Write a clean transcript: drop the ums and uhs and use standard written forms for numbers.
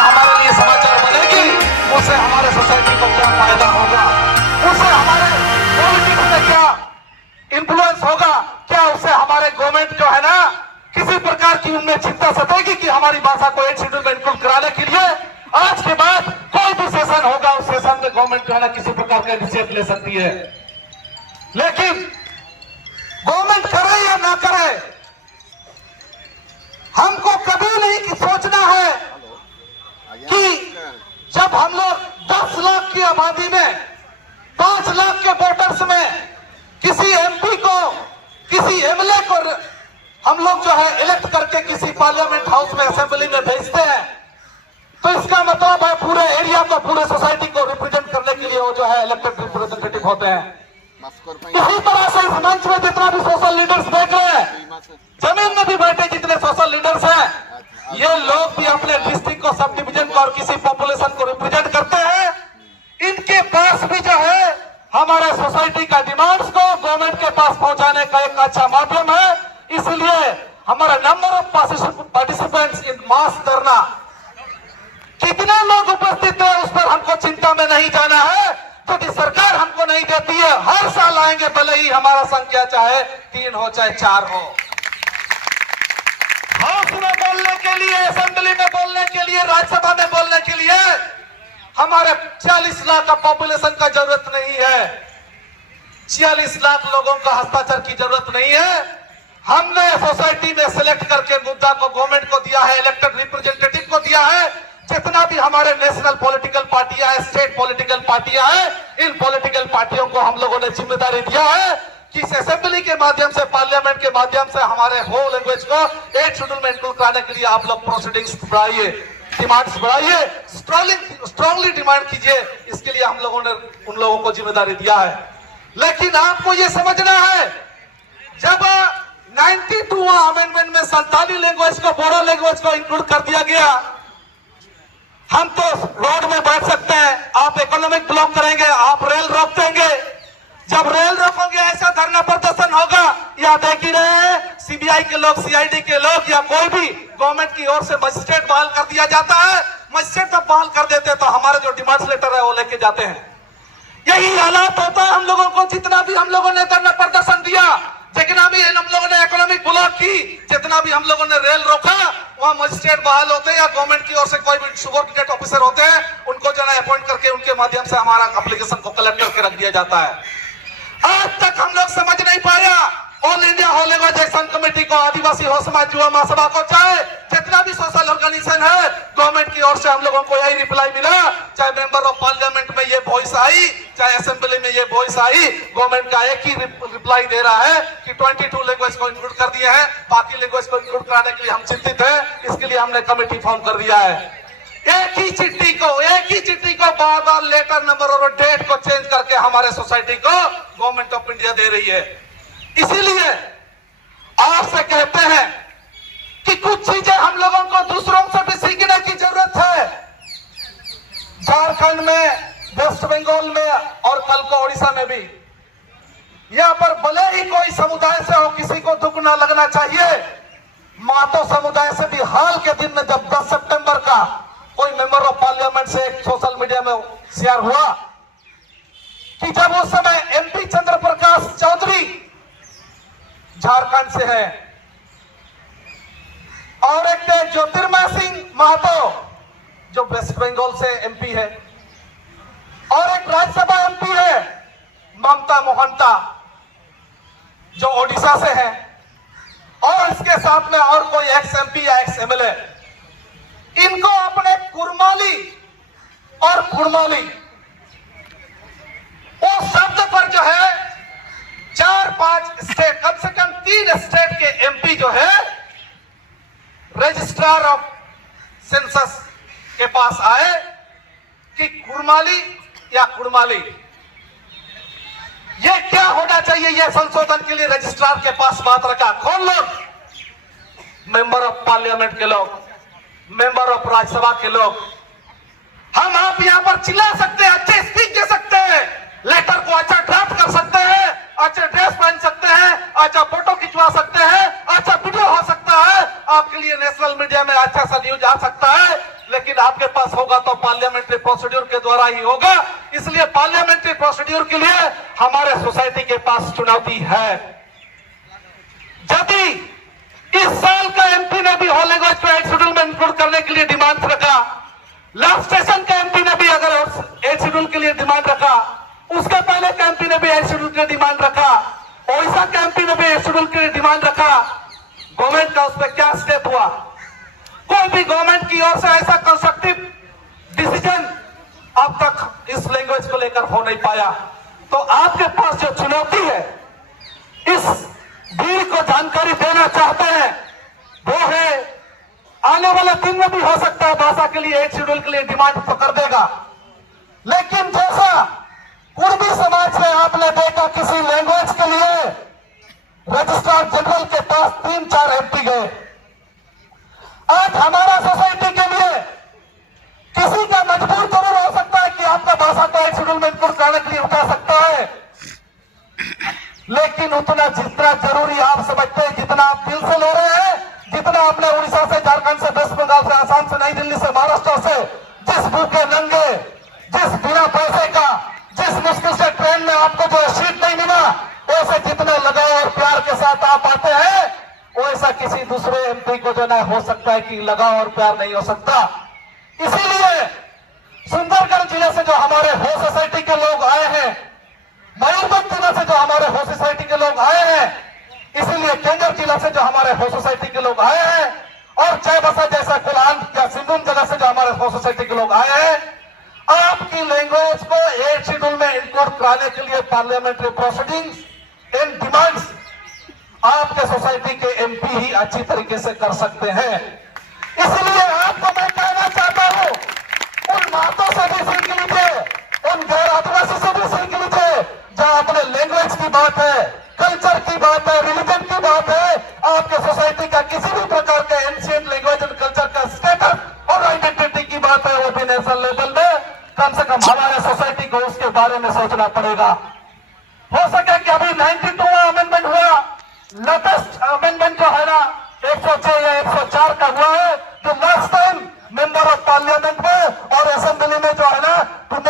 हमारे लिए समाचार बनेगी, उससे हमारे सोसाइटी को क्या फायदा होगा, उससे हमारे पॉलिटिक्स में क्या इन्फ्लुएंस होगा, क्या उससे हमारे गवर्नमेंट जो है ना किसी प्रकार की उनमें चिंता सताएगी कि हमारी भाषा को 8 शेड्यूल में इंक्लूड कराने के लिए आज के बाद कोई भी सेशन होगा उस सेशन में गवर्नमेंट जो है ना किसी प्रकार का इनिशिएटिव ले सकती है। लेकिन गवर्नमेंट करे या ना करे, हमको कभी नहीं सोचना है कि जब हम लोग 10 लाख की आबादी में 5 लाख के वोटर्स में किसी एमपी को, किसी एमएलए को हम लोग जो है इलेक्ट करके किसी पार्लियामेंट हाउस में, असेंबली में भेजते हैं, तो इसका मतलब है पूरे एरिया को, पूरे सोसाइटी को रिप्रेजेंट करने के लिए वो जो है इलेक्टेड रिप्रेजेंटेटिव होते हैं। इसी तरह से इस मंच में जितना भी सोशल लीडर्स देख रहे हैं, जमीन में भी बैठे जितने सोशल लीडर्स हैं, ये लोग भी अपने डिस्ट्रिक्ट को, सब डिवीजन को और किसी पॉपुलेशन को रिप्रेजेंट करते हैं। इनके पास भी जो है हमारे सोसाइटी का डिमांड्स को गवर्नमेंट के पास पहुंचाने का एक अच्छा माध्यम है। इसलिए हमारा नंबर ऑफ पार्टिसिपेंट्स इन मास धरना, कितने लोग उपस्थित है उस पर हमको चिंता में नहीं जाना है, क्योंकि सरकार हमको नहीं देती है। हर साल आएंगे, भले ही हमारा संख्या चाहे 3 हो चाहे 4 हो। हाउस में बोलने के लिए, असेंबली में बोलने के लिए, राज्यसभा में बोलने के लिए हमारे 40 लाख का पॉपुलेशन का जरूरत नहीं है, 46 लाख लोगों का हस्ताक्षर की जरूरत नहीं है। हमने सोसाइटी में सिलेक्ट करके मुद्दा को गवर्नमेंट को दिया है, इलेक्टेड रिप्रेजेंटेटिव को दिया है। जितना भी हमारे नेशनल पॉलिटिकल पार्टियां हैं, स्टेट पॉलिटिकल पार्टियां हैं, इन पॉलिटिकल पार्टियों को हम लोगों ने जिम्मेदारी दिया है कि इस असेंबली के माध्यम से, पार्लियामेंट के माध्यम से हमारे होल लैंग्वेज को 8 शेड्यूल में इंक्लूड कराने के लिए आप लोग प्रोसीडिंग्स बढ़ाइए, डिमांड्स बढ़ाइए, स्ट्रांगली डिमांड कीजिए। इसके लिए हम लोगों ने उन लोगों को जिम्मेदारी दिया है। लेकिन आपको ये समझना है, जब 92 अमेंडमेंट में संताली लैंग्वेज को, बोडो लैंग्वेज को इंक्लूड कर दिया गया, हम तो रोड में बैठ सकते हैं, आप इकोनॉमिक ब्लॉक करेंगे, आप रेल रोक देंगे। जब रेल रोकोगे ऐसा धरना प्रदर्शन होगा, या देख ही रहे हैं सीबीआई के लोग, सीआईडी के लोग, या कोई भी गवर्नमेंट की ओर से मजिस्ट्रेट बहाल कर दिया जाता है। मजिस्ट्रेट जब बहाल कर देते हैं तो हमारे जो डिमांड्स लेटर है वो लेके जाते हैं। यही हालात होता है हम लोगों को। जितना भी हम लोगों ने धरना प्रदर्शन दिया, जितना भी हम लोगों ने इकोनॉमिक ब्लॉक की, जितना भी हम लोगों ने रेल रोका, वहां मजिस्ट्रेट बहाल होते हैं या गवर्नमेंट की ओर से कोई भी सुबॉर्डिनेट ऑफिसर होते हैं, उनको जो है अपॉइंट करके उनके माध्यम से हमारा एप्लीकेशन को कलेक्ट करके रख दिया जाता है। आज तक हम लोग समझ नहीं पाया all India Ho language action committee को, आदिवासी हो समाज, युवा महासभा को, चाहे जितना भी सोशल ऑर्गेनाइजेशन है, गवर्नमेंट की ओर से हम लोगों को यही रिप्लाई मिला, चाहे मेंबर ऑफ पार्लियामेंट में ये वॉइस आई, चाहे असेंबली में ये वॉइस आई, गवर्नमेंट का एक ही रिप्लाई दे रहा है कि 22 लैंग्वेज को इंक्लूड कर दिए हैं, बाकी लैंग्वेज को इंक्लूड कराने के लिए हम चिंतित हैं। इसके लिए हमने कमेटी फॉर्म कर दिया है। एक ही चिट्ठी को बार बार लेटर नंबर और डेट को चेंज करके हमारे सोसाइटी को गवर्नमेंट ऑफ इंडिया दे रही है। इसीलिए आपसे कहते हैं कि कुछ चीजें हम लोगों को दूसरों से भी सीखने की जरूरत है। झारखंड में, वेस्ट बंगाल में और कल को उड़ीसा में भी, यहां पर भले ही कोई समुदाय से हो, किसी को दुख ना लगना चाहिए। मातो समुदाय से भी हाल के दिन में जब 10 सितंबर का कोई मेंबर ऑफ पार्लियामेंट से एक सोशल मीडिया में शेयर हुआ कि जब उस समय एमपी चंद्र प्रकाश चौधरी झारखंड से है और एक ज्योतिर्मय सिंह महतो जो वेस्ट बंगाल से एमपी है, और एक राज्यसभा एमपी है ममता मोहंता जो ओडिशा से है, और इसके साथ में और कोई एक्स एमपी या एक्स एमएलए, इनको अपने कुरमाली और कुड़माली वो शब्द पर जो है 4-5 स्टेट, कम से कम 3 स्टेट के एमपी जो है रजिस्ट्रार ऑफ सेंसस के पास आए कि कुरमाली या कुड़माली ये क्या होना चाहिए, ये संशोधन के लिए रजिस्ट्रार के पास बात रखा। कौन लोग? मेंबर ऑफ पार्लियामेंट के लोग, मेंबर ऑफ राज्यसभा के लोग। हम आप यहां पर चिल्ला सकते हैं, अच्छे स्पीच दे सकते हैं, लेटर को अच्छा ड्राफ्ट कर सकते हैं, अच्छे ड्रेस पहन सकते हैं, अच्छा फोटो खिंचवा सकते हैं, अच्छा वीडियो हो सकता है, आपके लिए नेशनल मीडिया में अच्छा सा न्यूज आ सकता है। लेकिन आपके पास होगा तो पार्लियामेंट्री प्रोसीड्यूर के द्वारा ही होगा। इसलिए पार्लियामेंट्री प्रोसीड्यूर के लिए हमारे सोसाइटी के पास चुनौती है। यदि इस साल का एमपी ने भी होल लैंग्वेज को 8 शेड्यूल में इंक्लूड करने के लिए डिमांड रखा, लास्ट सेशन का एमपी ने भी अगर 8 शेड्यूल के लिए डिमांड रखा, उसके पहले का एमपी ने भी 8 शेड्यूल के लिए डिमांड रखा, ओडिशा के एमपी ने भी 8 शेड्यूल के लिए डिमांड रखा, गवर्नमेंट का उस पर क्या स्टेप हुआ? कोई भी गवर्नमेंट की ओर से ऐसा कंस्ट्रक्टिव डिसीजन अब तक इस लैंग्वेज को लेकर हो नहीं पाया। तो आपके पास जो चुनौती है, इस भीड़ को जानकारी देना चाहते हैं, वो है आने वाले दिन में भी हो सकता है भाषा के लिए 8 शेड्यूल के लिए डिमांड तो कर देगा, लेकिन जैसा कुर्मी समाज से आपने देखा किसी लैंग्वेज के लिए रजिस्ट्रार जनरल के पास 3-4 एमपी गए, आज हमारा सोसाइटी के लिए किसी का मजबूर जरूर हो सकता है कि आपका भाषा को 8 शेड्यूल में इंक्लूड करने के लिए उठा सकता है, लेकिन उतना जितना जरूरी आप समझते हैं, जितना आप दिल से ले रहे हैं, जितना आपने उड़ीसा से, झारखंड से, वेस्ट बंगाल से, आसाम से, नई दिल्ली से, महाराष्ट्र से, जिस भूखे नंगे, जिस बिना पैसे का, जिस मुश्किल से ट्रेन में आपको जो सीट नहीं मिला, वैसे जितने लगाव और प्यार के साथ आप आते हैं, वैसा किसी दूसरे एमपी को जो ना हो सकता है कि लगाव और प्यार नहीं हो सकता। इसीलिए सुंदरगढ़ जिले से जो हमारे हो सोसाइटी के लोग आए हैं, मयूरभंज जिला से जो हमारे हो सोसाइटी के लोग आए हैं, इसीलिए केंद्र जिला से जो हमारे हो सोसाइटी के लोग आए हैं, और चाईबासा जैसा कोलान या सिंधुम जगह से जो हमारे हो सोसाइटी के लोग आए हैं, आपकी लैंग्वेज को 8 शेड्यूल में इंक्लूड कराने के लिए पार्लियामेंट्री प्रोसीडिंग्स एंड डिमांड्स आपके सोसाइटी के एमपी ही अच्छी तरीके से कर सकते हैं। इसलिए आपको मैं कहना चाहता हूं, उन बातों से भी सीख लीजिए, उन गैर आदिवासी से भी सीख लीजिए, जहां अपने लैंग्वेज की बात है, कल्चर की बात है, रिलीजन की बात है, आपके सोसाइटी का किसी भी प्रकार का एंशिएंट लैंग्वेज एंड कल्चर का स्टेटस और आइडेंटिटी की बात है, वो भी नेशनल लेवल में कम से कम हमारे सोसाइटी को उसके बारे में सोचना पड़ेगा। हो सके कि अभी 92वां अमेंडमेंट हुआ, लेटेस्ट अमेंडमेंट जो है ना 106 या 104 का हुआ है, जो last time member of parliament